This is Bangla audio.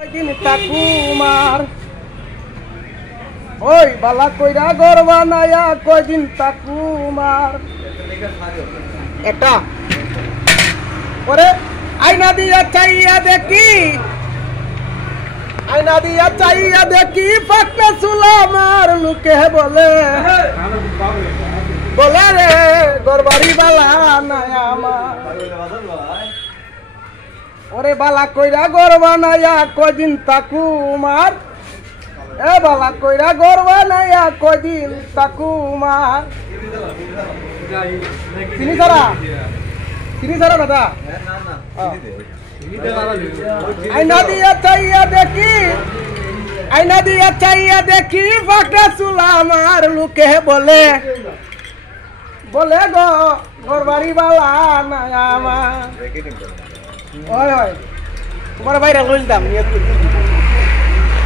কয়দিন তাকুমার ওই বালা কইরা গরবা নায়া কয়দিন তাকুমার একটা ওরে আয়না দিয়া চাইয়া দেখি আয়না দিয়া চাইয়া দেখি পাকনা সুলামার লোকে বলে বলে রে গরবারি বালা নায়া আমার ওরে বালা কইরা গরবা নায়া কয়দিন তাকুমার এ বালা কইরা গরবা নায়া কয়দিন তাকুমার চিনি সারা দাদা আয়না দিয়া চাইয়া দেখি আয়না দিয়া চাইয়া দেখি ফাঁকা চুলা আমার লোকে বলে বলে গো গরবারি বালা নায়া আমার ওই তোমার বাইরে লইলাম